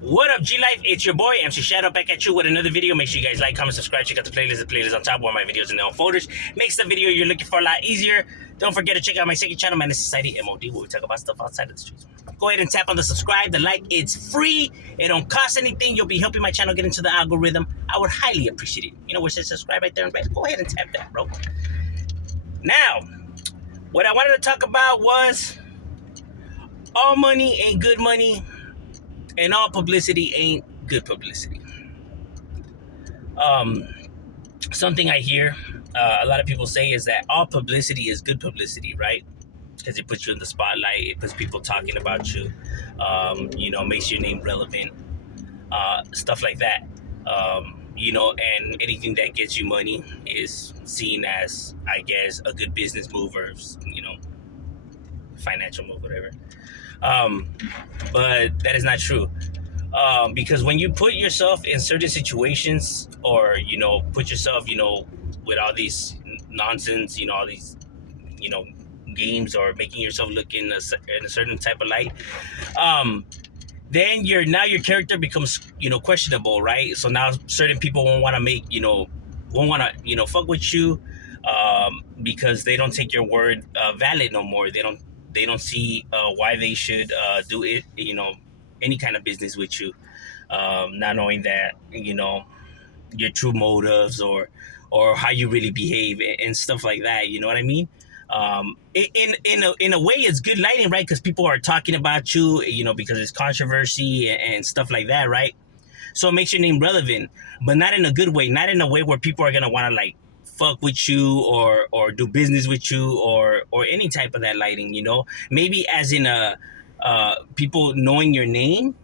What up, G Life? It's your boy MC Shadow back at you with another video. Make sure you guys like, comment, subscribe, check out the playlist. The playlist on top where my videos in their own folders makes the video you're looking for a lot easier. Don't forget to check out my second channel, Madness Society MOD, where we talk about stuff outside of the streets. Go ahead and tap on the subscribe, the like. It's free. It don't cost anything. You'll be helping my channel get into the algorithm. I would highly appreciate it. You know where it says subscribe right there in red? Go ahead and tap that, bro. Now, what I wanted to talk about was all money ain't good money, and all publicity ain't good publicity. Something I hear a lot of people say is that all publicity is good publicity, right? Because it puts you in the spotlight, it puts people talking about you, makes your name relevant, stuff like that. And anything that gets you money is seen as, I guess, a good business move or, financial move, whatever. But that is not true. Because when you put yourself in certain situations or, put yourself, with all these nonsense, all these, games or making yourself look in a certain type of light, then your character becomes, questionable, right? So now certain people won't want to fuck with you, because they don't take your word valid no more. They don't see why they should do it, any kind of business with you, not knowing that, your true motives or how you really behave and stuff like that. You know what I mean? In a way, it's good lighting, right? Because people are talking about you, because it's controversy and stuff like that, right? So it makes your name relevant, but not in a good way, not in a way where people are gonna want to like fuck with you or do business with you or any type of that lighting, maybe as in people knowing your name.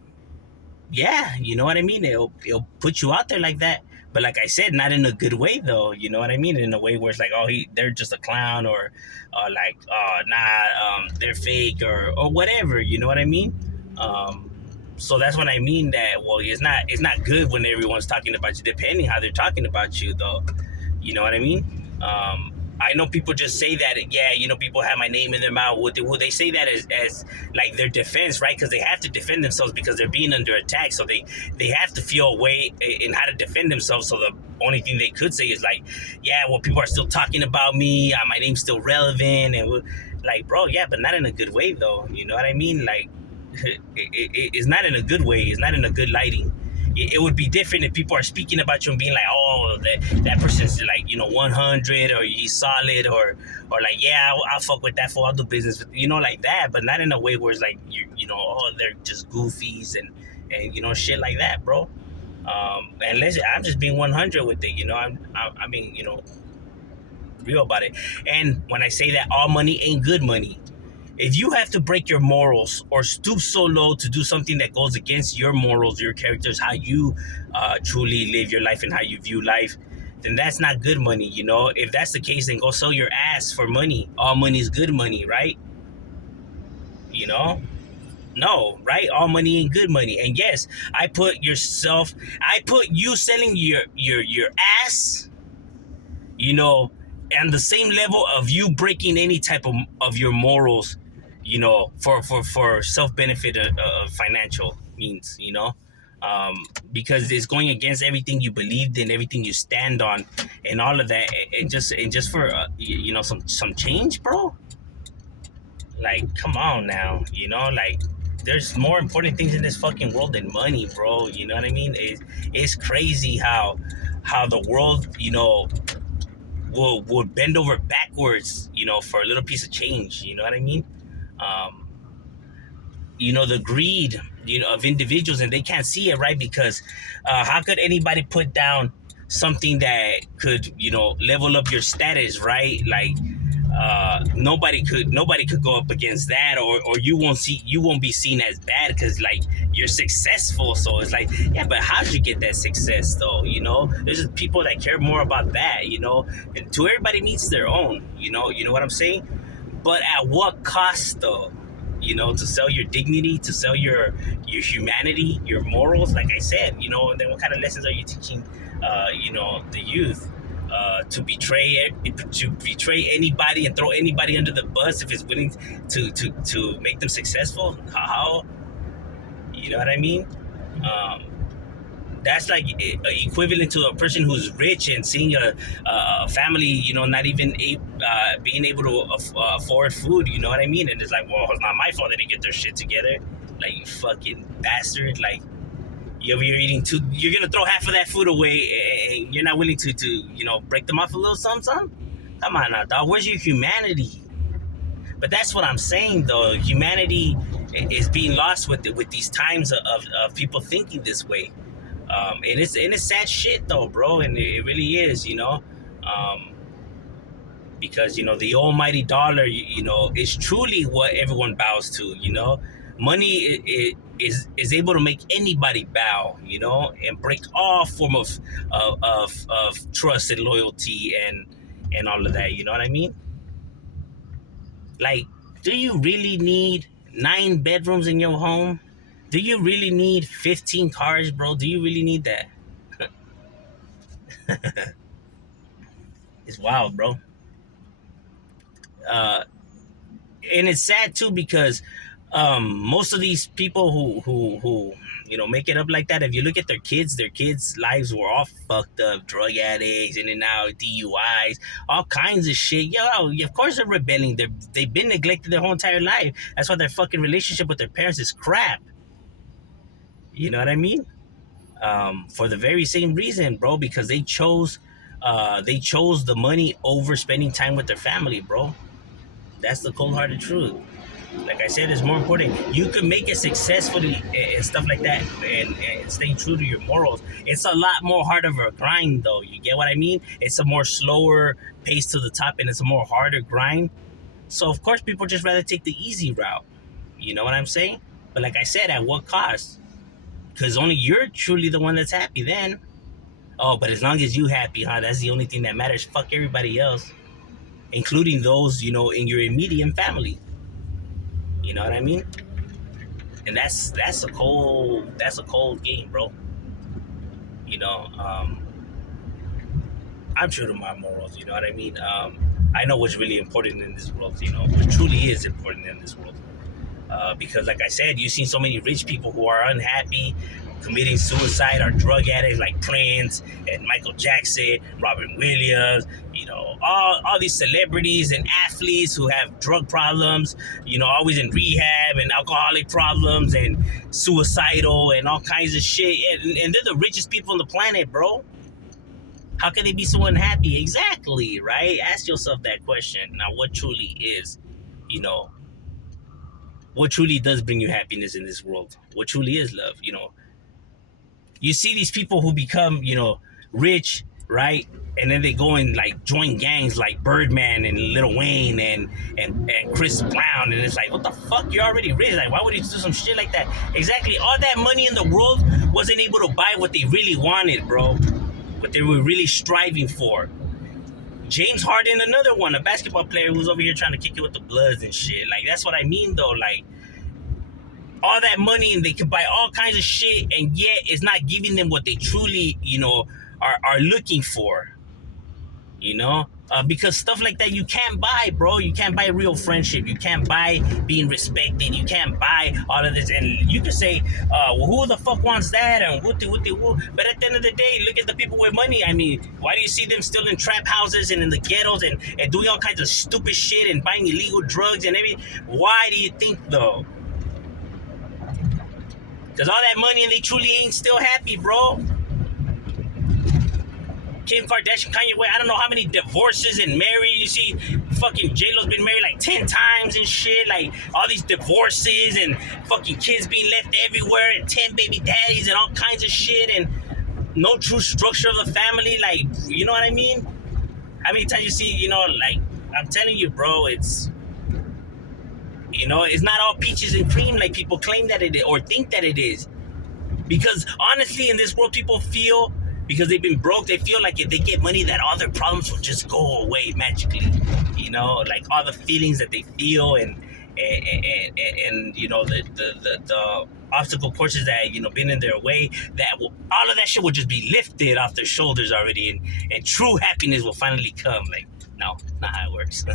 Yeah, you know what I mean? It'll put you out there like that. But like I said, not in a good way though. You know what I mean? In a way where it's like, oh, they're just a clown or like, oh, nah, they're fake or whatever. You know what I mean? So that's what I mean that, well, it's not good when everyone's talking about you, depending how they're talking about you though. You know what I mean? I know people just say that, people have my name in their mouth. Well, they say that as like their defense, right? Because they have to defend themselves because they're being under attack. So they have to feel a way in how to defend themselves. So the only thing they could say is like, yeah, well, people are still talking about me. My name's still relevant. And like, bro, yeah, but not in a good way though. You know what I mean? Like, it's not in a good way. It's not in a good lighting. It would be different if people are speaking about you and being like, oh, that person's like, 100 or he's solid or like, yeah, I'll fuck with that fool. I'll do business with, like that, but not in a way where it's like, they're just goofies and shit like that, bro. And listen, I'm just being 100 with it, I mean, real about it. And when I say that all money ain't good money, if you have to break your morals or stoop so low to do something that goes against your morals, your characters, how you truly live your life and how you view life, then that's not good money, If that's the case, then go sell your ass for money. All money is good money, right? No, right? All money ain't good money. And yes, I put you selling your ass, and the same level of you breaking any type of your morals, for self-benefit of financial means, because it's going against everything you believed in, everything you stand on, and all of that, and just for some change, bro. Like, come on now, like there's more important things in this fucking world than money, bro. You know what I mean? It's crazy how the world, will bend over backwards, for a little piece of change. You know what I mean? The greed, of individuals, and they can't see it, right? Because how could anybody put down something that could, level up your status, right? Like, nobody could go up against that, or you won't be seen as bad because like you're successful. So it's like, yeah, but how'd you get that success though? There's just people that care more about that, and to everybody needs their own, you know what I'm saying? But at what cost though? To sell your dignity, to sell your humanity, your morals, like I said, and then what kind of lessons are you teaching, the youth? To betray anybody and throw anybody under the bus if it's willing to make them successful? How? You know what I mean? Um, that's like equivalent to a person who's rich and seeing a family, not even being able to afford food. You know what I mean? And it's like, well, it's not my fault that they get their shit together. Like, you fucking bastard. Like, you're eating two, you're gonna throw half of that food away, and you're not willing to break them off a little something. Come on now, dog. Where's your humanity? But that's what I'm saying, though. Humanity is being lost with these times of people thinking this way. And it's sad shit, though, bro. And it really is, because the almighty dollar, is truly what everyone bows to. Money is able to make anybody bow, and break all form of trust and loyalty and all of that. You know what I mean? Like, do you really need 9 bedrooms in your home? Do you really need 15 cars, bro? Do you really need that? It's wild, bro. Uh, and it's sad too because most of these people who make it up like that. If you look at their kids' lives were all fucked up, drug addicts, in and out, DUIs, all kinds of shit. Yo, of course they're rebelling. They've been neglected their whole entire life. That's why their fucking relationship with their parents is crap. You know what I mean? For the very same reason, bro, because they chose the money over spending time with their family, bro. That's the cold-hearted truth. Like I said, it's more important. You can make it successfully and stuff like that, and stay true to your morals. It's a lot more hard of a grind, though. You get what I mean? It's a more slower pace to the top, and it's a more harder grind. So of course, people just rather take the easy route. You know what I'm saying? But like I said, at what cost? Because only you're truly the one that's happy then. Oh, but as long as you happy, huh? That's the only thing that matters. Fuck everybody else, including those in your immediate family. You know what I mean? And that's a cold game, bro. You know, I'm true to my morals. You know what I mean? I know what's really important in this world. What truly is important in this world. Because, like I said, you've seen so many rich people who are unhappy, committing suicide, or drug addicts like Prince and Michael Jackson, Robin Williams, all these celebrities and athletes who have drug problems, always in rehab, and alcoholic problems and suicidal and all kinds of shit. And they're the richest people on the planet, bro. How can they be so unhappy? Exactly, right? Ask yourself that question. Now, what truly is, you know, what truly does bring you happiness in this world? What truly is love? You see these people who become, rich, right? And then they go and like join gangs like Birdman and Lil Wayne and Chris Brown, and it's like, what the fuck? You're already rich. Like, why would you do some shit like that? Exactly. All that money in the world wasn't able to buy what they really wanted, bro. What they were really striving for. James Harden, another one, a basketball player who's over here trying to kick it with the Bloods and shit. Like, that's what I mean, though. Like, all that money and they can buy all kinds of shit, and yet it's not giving them what they truly, are looking for. Because stuff like that you can't buy, bro. You can't buy real friendship. You can't buy being respected. You can't buy all of this. And you could say, well, who the fuck wants that? And woo. But at the end of the day, look at the people with money. I mean, why do you see them still in trap houses and in the ghettos and doing all kinds of stupid shit and buying illegal drugs and everything? Why do you think, though? Because all that money and they truly ain't still happy, bro. Kim Kardashian, Kanye West, I don't know how many divorces and married. You see, fucking J-Lo's been married like 10 times and shit. Like, all these divorces and fucking kids being left everywhere and 10 baby daddies and all kinds of shit and no true structure of the family. Like, you know what I mean? How many times you see, like, I'm telling you, bro, it's not all peaches and cream like people claim that it is or think that it is. Because honestly, in this world, people feel, because they've been broke, they feel like if they get money that all their problems will just go away magically. Like all the feelings that they feel and the obstacle courses that been in their way, all of that shit will just be lifted off their shoulders already, and true happiness will finally come. Like, no, not how it works.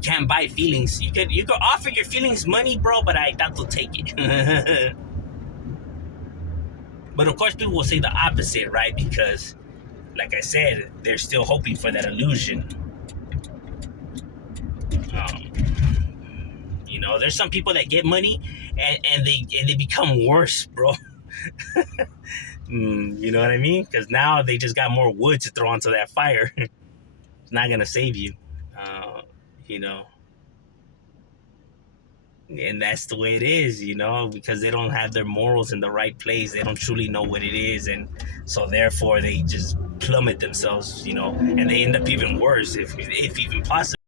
You can't buy feelings. You could offer your feelings money, bro, but I doubt they'll take it. But of course, people will say the opposite, right? Because, like I said, they're still hoping for that illusion. Um, there's some people that get money and they become worse, bro. You know what I mean? Because now they just got more wood to throw onto that fire. It's not gonna save you, uh, you know. And that's the way it is, because they don't have their morals in the right place. They don't truly know what it is, and so therefore they just plummet themselves, and they end up even worse if even possible.